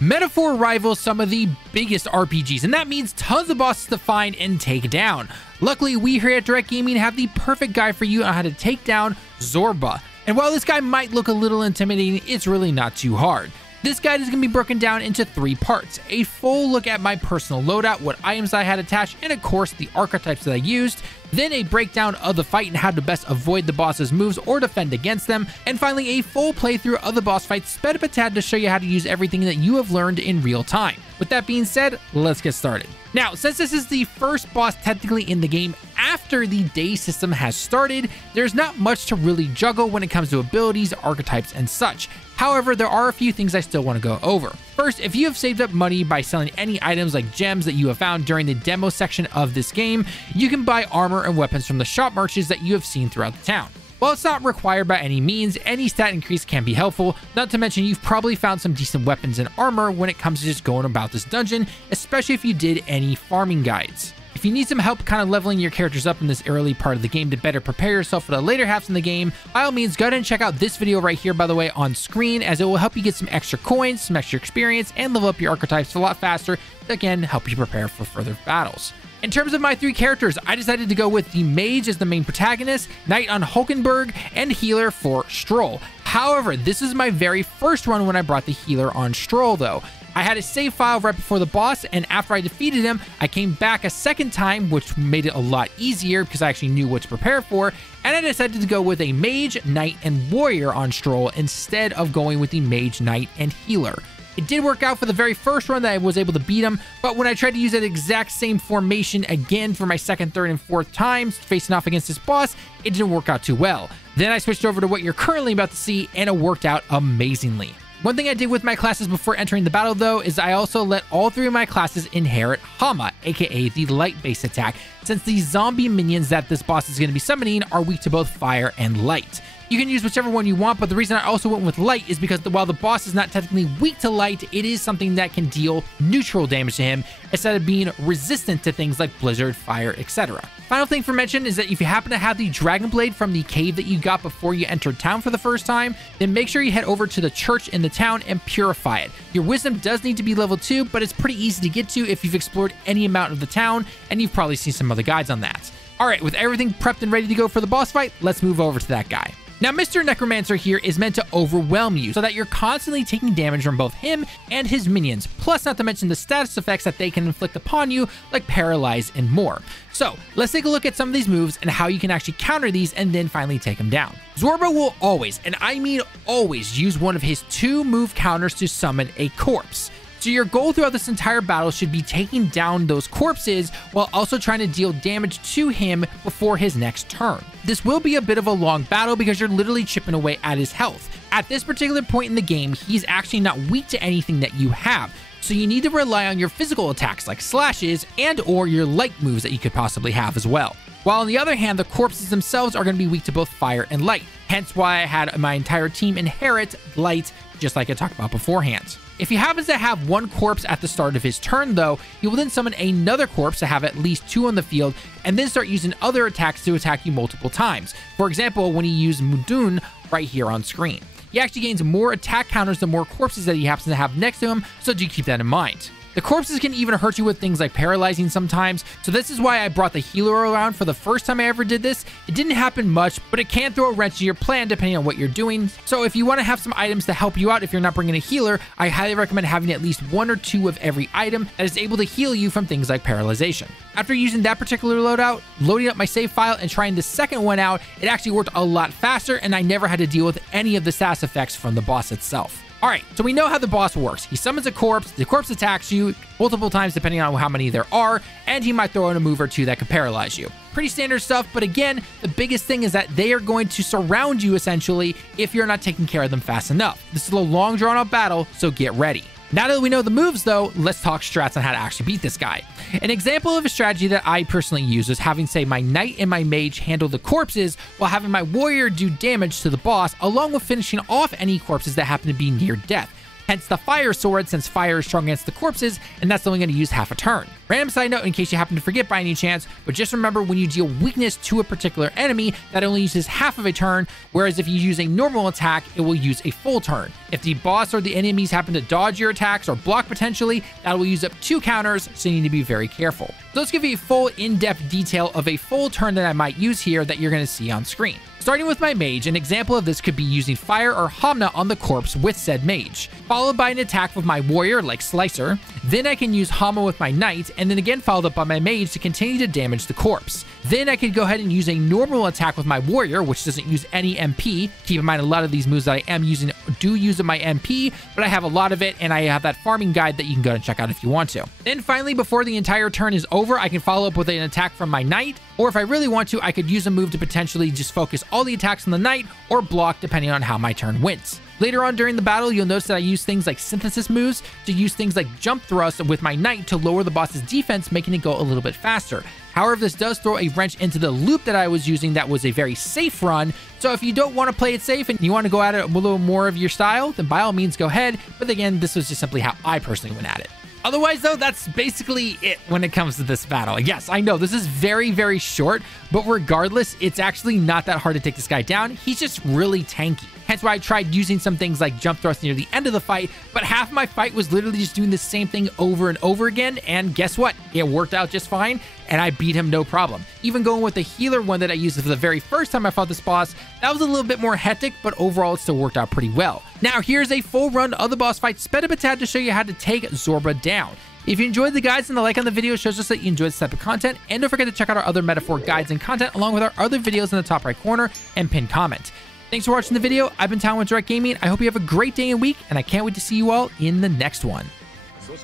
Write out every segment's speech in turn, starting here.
Metaphor rivals some of the biggest RPGs, and that means tons of bosses to find and take down. Luckily, we here at Direct Gaming have the perfect guide for you on how to take down Zorba. And while this guy might look a little intimidating, it's really not too hard. This guide is going to be broken down into 3 parts. A full look at my personal loadout, what items I had attached, and of course the archetypes that I used. Then a breakdown of the fight and how to best avoid the boss's moves or defend against them. And finally, a full playthrough of the boss fight sped up a tad to show you how to use everything that you have learned in real time. With that being said, let's get started. Now, since this is the first boss technically in the game after the day system has started, there's not much to really juggle when it comes to abilities, archetypes, and such. However, there are a few things I still want to go over. First, if you have saved up money by selling any items like gems that you have found during the demo section of this game, you can buy armor and weapons from the shop merchants that you have seen throughout the town. While it's not required by any means, any stat increase can be helpful, not to mention you've probably found some decent weapons and armor when it comes to just going about this dungeon, especially if you did any farming guides. If you need some help kind of leveling your characters up in this early part of the game to better prepare yourself for the later halves in the game, by all means go ahead and check out this video right here, by the way, on screen, as it will help you get some extra coins, some extra experience, and level up your archetypes a lot faster to again help you prepare for further battles. In terms of my 3 characters, I decided to go with the Mage as the main protagonist, Knight on Hulkenberg, and Healer for Stroll. However, this is my very first run when I brought the Healer on Stroll though. I had a save file right before the boss, and after I defeated him, I came back a second time, which made it a lot easier because I actually knew what to prepare for, and I decided to go with a Mage, Knight, and Warrior on Stroll instead of going with the Mage, Knight, and Healer. It did work out for the very first run that I was able to beat him, but when I tried to use that exact same formation again for my second, third, and fourth times facing off against this boss, it didn't work out too well. Then I switched over to what you're currently about to see, and it worked out amazingly. One thing I did with my classes before entering the battle though is I also let all 3 of my classes inherit Hama, aka the light base attack, since the zombie minions that this boss is going to be summoning are weak to both fire and light. You can use whichever one you want, but the reason I also went with light is because while the boss is not technically weak to light, it is something that can deal neutral damage to him instead of being resistant to things like blizzard, fire, etc. Final thing for mention is that if you happen to have the Dragon Blade from the cave that you got before you entered town for the first time, then make sure you head over to the church in the town and purify it. Your wisdom does need to be level 2, but it's pretty easy to get to if you've explored any amount of the town, and you've probably seen some other guides on that. Alright, with everything prepped and ready to go for the boss fight, let's move over to that guy. Now, Mr. Necromancer here is meant to overwhelm you so that you're constantly taking damage from both him and his minions, plus not to mention the status effects that they can inflict upon you, like Paralyze and more. So, let's take a look at some of these moves and how you can actually counter these and then finally take them down. Zorba will always, and I mean always, use one of his 2 move counters to summon a corpse. So your goal throughout this entire battle should be taking down those corpses while also trying to deal damage to him before his next turn. This will be a bit of a long battle because you're literally chipping away at his health. At this particular point in the game, he's actually not weak to anything that you have. So you need to rely on your physical attacks like slashes and or your light moves that you could possibly have as well. While on the other hand, the corpses themselves are going to be weak to both fire and light. Hence why I had my entire team inherit light, just like I talked about beforehand. If he happens to have 1 corpse at the start of his turn though, he will then summon another corpse to have at least 2 on the field, and then start using other attacks to attack you multiple times. For example, when he used Mudun right here on screen. He actually gains more attack counters the more corpses that he happens to have next to him, so do keep that in mind. The corpses can even hurt you with things like paralyzing sometimes, so this is why I brought the healer around for the first time I ever did this. It didn't happen much, but it can throw a wrench in your plan depending on what you're doing. So if you want to have some items to help you out if you're not bringing a healer, I highly recommend having at least 1 or 2 of every item that is able to heal you from things like paralyzation. After using that particular loadout, loading up my save file and trying the second one out, it actually worked a lot faster and I never had to deal with any of the status effects from the boss itself. Alright, so we know how the boss works. He summons a corpse, the corpse attacks you multiple times depending on how many there are, and he might throw in a move or 2 that can paralyze you. Pretty standard stuff, but again, the biggest thing is that they are going to surround you essentially if you're not taking care of them fast enough. This is a long drawn out battle, so get ready. Now that we know the moves though, let's talk strats on how to actually beat this guy. An example of a strategy that I personally use is having, say, my Knight and my Mage handle the corpses while having my Warrior do damage to the boss, along with finishing off any corpses that happen to be near death. Hence the Fire Sword, since fire is strong against the corpses, and that's only going to use half a turn. Random side note in case you happen to forget by any chance, but just remember when you deal weakness to a particular enemy, that only uses half of a turn, whereas if you use a normal attack, it will use a full turn. If the boss or the enemies happen to dodge your attacks or block potentially, that will use up 2 counters, so you need to be very careful. So let's give you a full in-depth detail of a full turn that I might use here that you're going to see on screen. Starting with my mage, an example of this could be using fire or Hamna on the corpse with said mage, followed by an attack with my warrior like Slicer, then I can use Hamna with my knight, and then again followed up by my mage to continue to damage the corpse. Then I could go ahead and use a normal attack with my warrior, which doesn't use any MP. Keep in mind a lot of these moves that I am using do use my MP, but I have a lot of it, and I have that farming guide that you can go and check out if you want to. Then finally, before the entire turn is over, I can follow up with an attack from my knight, or if I really want to, I could use a move to potentially just focus all the attacks on the knight or block depending on how my turn went. Later on during the battle, you'll notice that I use things like synthesis moves to use things like jump thrust with my knight to lower the boss's defense, making it go a little bit faster. However, this does throw a wrench into the loop that I was using that was a very safe run, so if you don't want to play it safe and you want to go at it a little more of your style, then by all means go ahead, but again, this was just simply how I personally went at it. Otherwise, though, that's basically it when it comes to this battle. Yes, I know this is very, very short, but regardless, it's actually not that hard to take this guy down. He's just really tanky. Hence why I tried using some things like jump thrust near the end of the fight, but half my fight was literally just doing the same thing over and over again, and guess what? It worked out just fine, and I beat him no problem. Even going with the healer one that I used for the very first time I fought this boss, that was a little bit more hectic, but overall it still worked out pretty well. Now here's a full run of the boss fight sped up a tad to show you how to take Zorba down. If you enjoyed the guides, and the like on the video shows us that you enjoyed this type of content, and don't forget to check out our other Metaphor guides and content along with our other videos in the top right corner and pinned comment. Thanks for watching the video. I've been Taiwan Direct Gaming. I hope you have a great day and week, and I can't wait to see you all in the next one.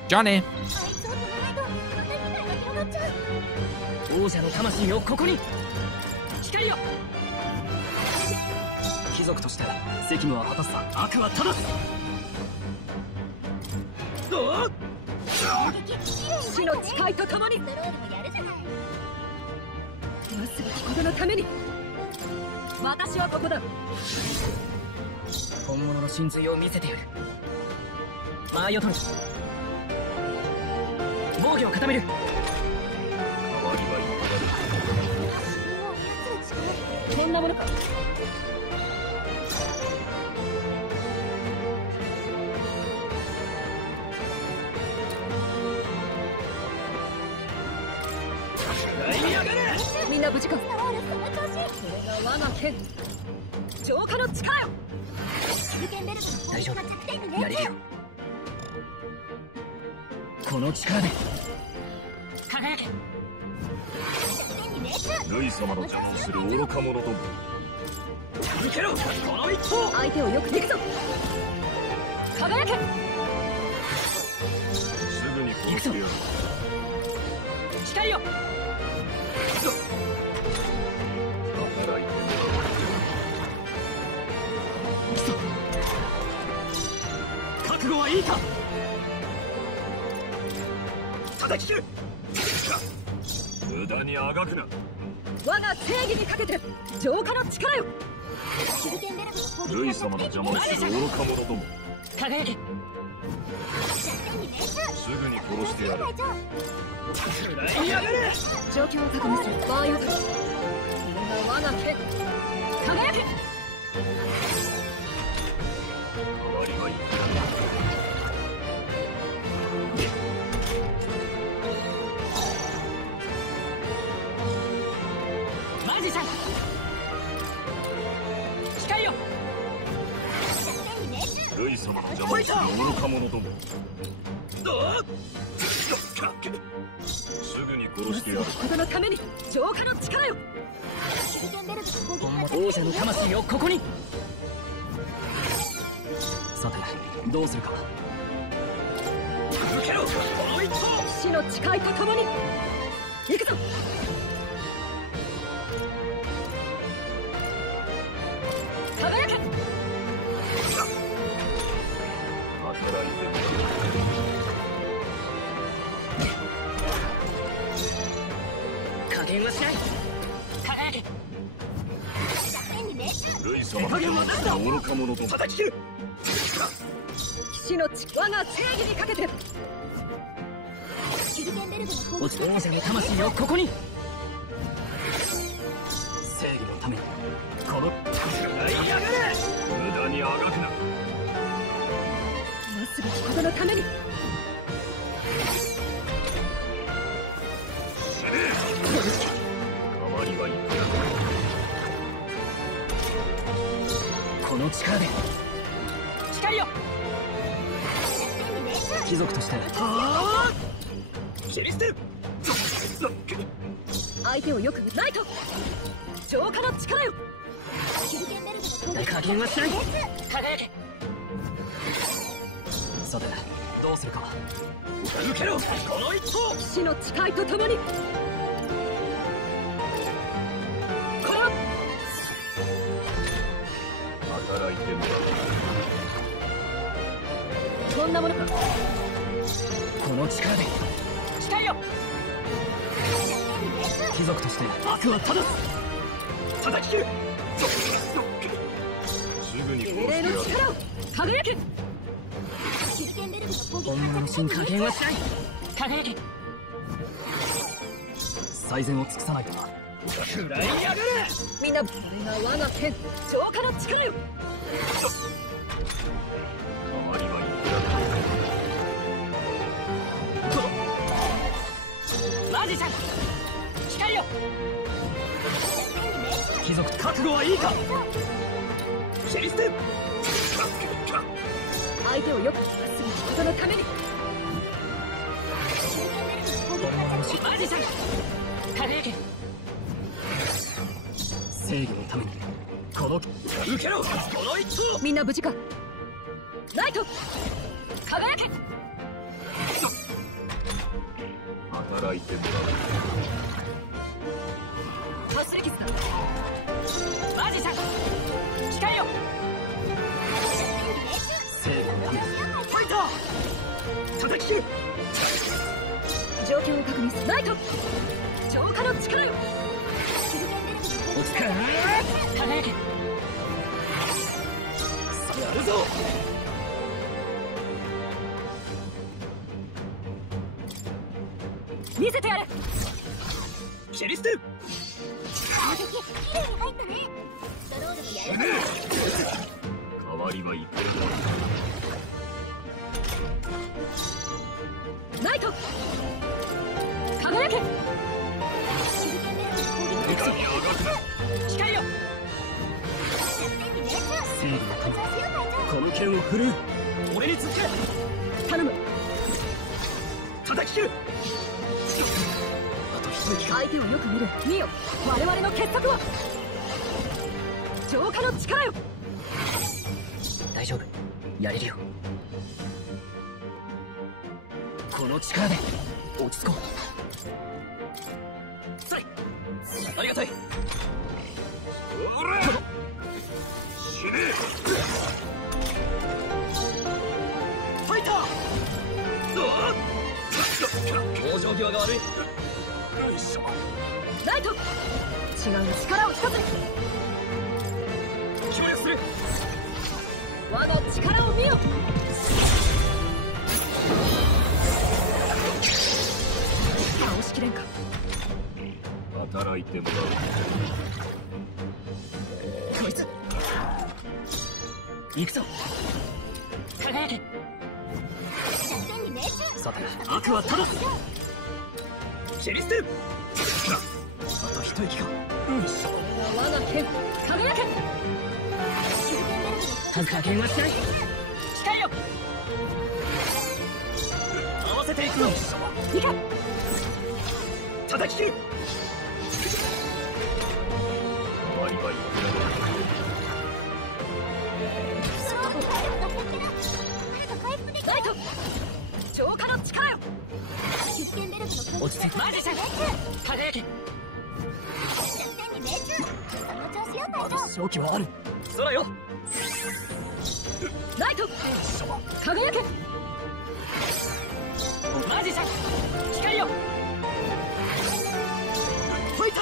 Johnny. 王者の魂をここに光よ貴族として責務は果たすさ悪は正す死の誓いとともに今すぐここのために私はここだ本物の真髄を見せてやる間合いを取る防御を固めるこんなものかみんな無事かこれが我が剣浄化の力よ大丈夫やれるよこの力で輝けルイ様の邪魔をする愚か者ども続けろこの一投相手をよく見るぞ輝けすぐに殺してやる光よ覚悟はいいか叩き切る無駄にあがくな我が正義にかけて浄化の力よルイ様の邪魔をする愚か者ども輝けすぐに殺してやる状況を確認する場合を取るこれが我が剣輝け終わりはいいマジシャン光よルイ様の邪魔をする愚か者どもすぐに殺してやることのために浄化の力よ王者の魂をここにさてどうするか続けろ死の誓いとともに行くぞ輝け加減はしない輝けルイ様の愚か者と叩き切る騎士の血我が正義にかけて手裏剣ベルトの攻王者の魂をここに。正義のためにこのやりやがれ。無駄にあがくな。なすべきことのために。代わりはいくらこの力で光よ。貴族として切り捨てる。相手をよくライト浄化の力よ。加減はしない。輝け。さてどうするか。受けろこの一投。騎士の誓いとともに。これは働いてもらう。こんなものか。この力で誓いよ。貴族として悪は正す。叩き切る。すぐに殺してやる。の力を輝け。本物の真加減はしない。輝け。最善を尽くさないとな。食らいやがれ。みんなそれが我が剣浄化の力よ。あまりはいくらマジシャン光よ。貴族覚悟はいいか。切り捨て。相手をよくすることのために。マジシャン輝け。正義のためにこの受けろこの一投。みんな無事か。ライト輝け。働いてもらう。パスリキスだ。マジシャン光よ。正義のためにファイター叩き切る。状況を確認する。ライト浄化の力よ。落ち着け。輝け。やるぞ。見せてやれ。切り捨て。きれいに入ったね。ドロールもやる。代わりはいくら。ライト輝け。光よ。正義のためこの剣を振るう。俺に続け。頼む。叩き切る。あと一息。相手をよく見る。見よ我々の傑作は浄化の力よ。大丈夫やれるよ。この力で落ち着こう。それありがたい。おら死ね。ファイター。往生際が悪い。よいしょ。ライト違う力を一つ共有する。我の力を見よ。倒しきれんか。働いてもらう。こいつ行くぞ。輝け。さて悪は正す。切り捨てる。あと一息か。我が剣輝け。加減はしない。光よ。合わせていくの。いか叩き切る。代わりはいくら。ライト浄化の力よ。落ち着いて。マジシャン輝け。まだ勝機はある。空よ。ライト輝け。マジシャン光よ。ファイター。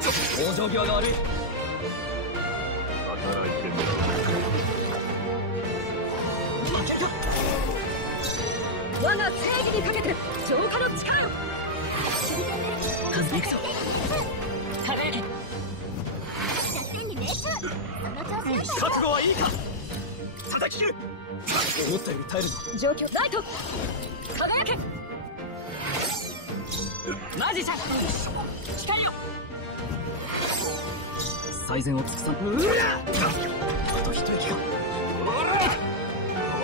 往生際が悪い。働いてもらう。負けるか。我が正義義にかけて浄化の力よ。行くぞ。輝け。覚悟はいいか。叩き切る。思ったより耐えるぞ。状況ライト輝け。マジシャン光よ。最善を尽くさん。あと一息か。終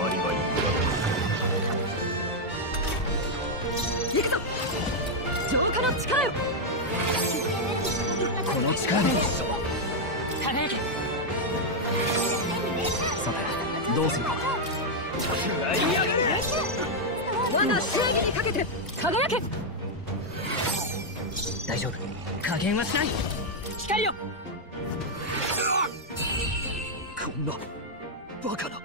わりはいい。行くぞ。浄化の力よ。この力で輝け。さてどうするか。我が正義にかけて輝け。大丈夫、加減はしない。光よ。こんなバカな。